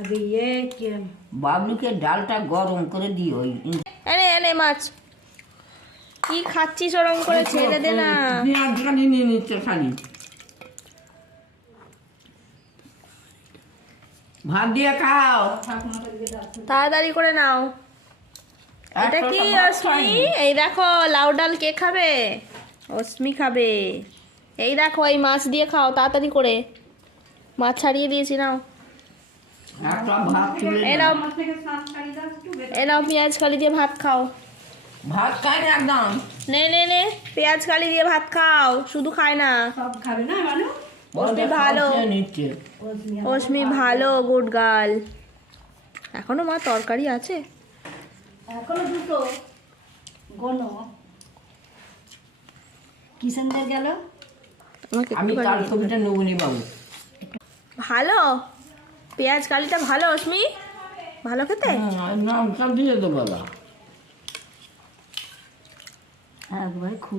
अभी ये क्या বাবলুকে ডালটা গরম করে দিও। এনে এনে মাছ কি খাচ্ছিস ওরম করে ছেড়ে দে না। পেঁয়াজ খালি নিয়ে নিচ্ছে খালি। ভাত দিয়ে খাও। তাড়াতাড়ি করে নাও। এটা কি অস্মি? এই দেখো লাউ ডাল কে খাবে? অস্মি খাবে। এই দেখো এই মাছ দিয়ে খাও তাড়াতাড়ি করে। মাছ ছাড়িয়ে দিয়েছি নাও। একটা ভাত তুলে এনাও এনাও পেঁয়াজ কালি দিয়ে ভাত খাও। ভাত খাই না একদম। নে নে নে পেঁয়াজ কালি দিয়ে ভাত খাও, শুধু খায় না। सब खावे ना मानो অস্মি ভালো, নিচ্ছে। অস্মি ভালো, গুড গার্ল। এখনো মা তরকারি আছে? এখনো দুটো গনো কিষেন দে গেল আমাকে আমি একটুখানি কাল দিয়ে দিবে। ছবিটা নেবনি বাবু। ভালো পেঁয়াজ কালিটা ভালো অস্মি, ভালো খেতে। নামটা দিয়ে দেবো। একবার খুলে